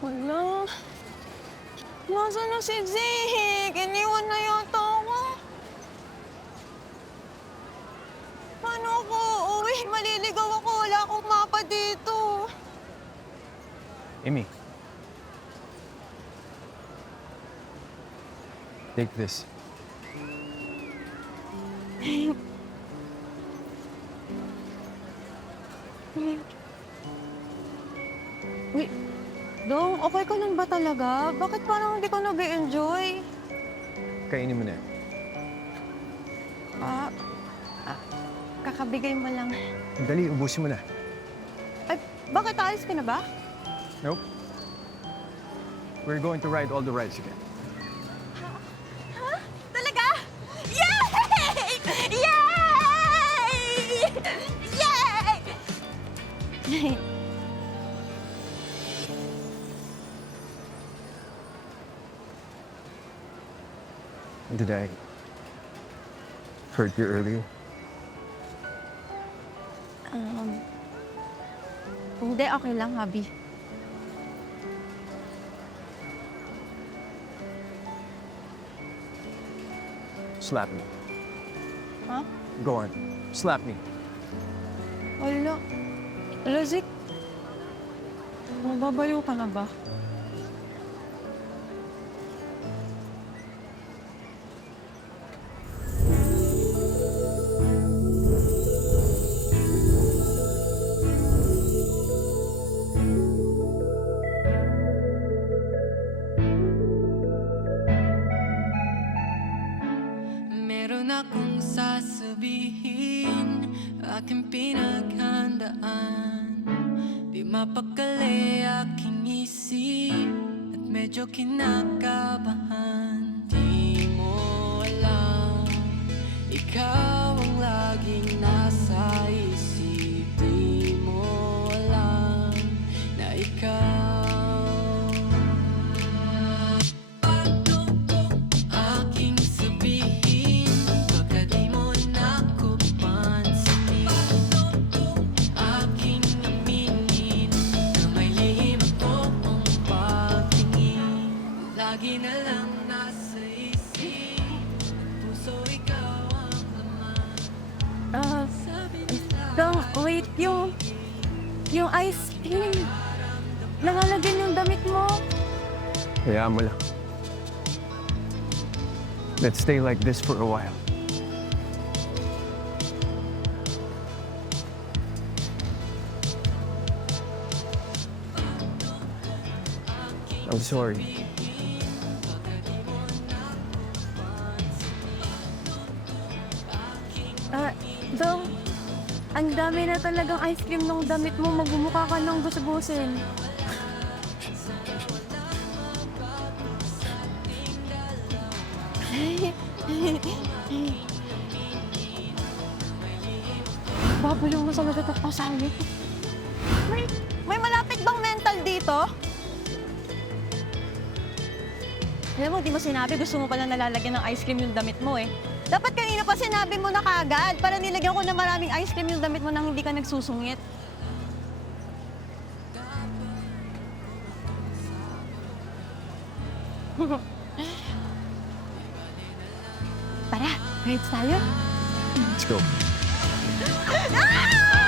Hala. Nasaan na si Zeke? Iniwan na yata ako. Paano ako uuwi? Maliligaw ako. Wala akong mapa dito. Amy. Take this. Wait, Dong, okay ka lang ba talaga? Bakit parang hindi ko nag-enjoy? Kainin mo na. Ah, kakabigay mo lang. Dali, ubusin mo na. Ay, bakit alis ka na ba? Nope. We're going to ride all the rides again. Talaga? Yay! Yay! Yay! Did I hurt you earlier? Hindi, okay lang, Habi. Slap me. Ha? Go on. Slap me. Wala. Razik, mababaliw ka na ba? Meron akong sasabihin, aking pinaghandaan. Di mapakali aking isip at medyo kinakabahan. Di mo alam, ikaw ang laging nasa isip. Di mo alam na ikaw aking sabihin, baka di mo na ko pansinin. Aking aminin na may lihim akong pagtingin. Lagi na lang nasa isip, puso ikaw ang laman. Sabi nila Dong, wait, yung ice cream. Nalalagyan yung damit mo. Hayaan mo lang. Let's stay like this for a while. I'm sorry. Dong, ang dami na talagang ice cream ng damit mo. Magmumukha ka ng gusagusin. Babaliw mo sa matatak pa sa amin. May malapit bang mental dito? Alam mo, di mo sinabi, gusto mo pala nalalagyan ng ice cream yung damit mo eh. Dapat kanina pa sinabi mo na kagad para nilagyan ko na maraming ice cream yung damit mo nang hindi ka nagsusungit. Tara, rides tayo. Let's go. Ah!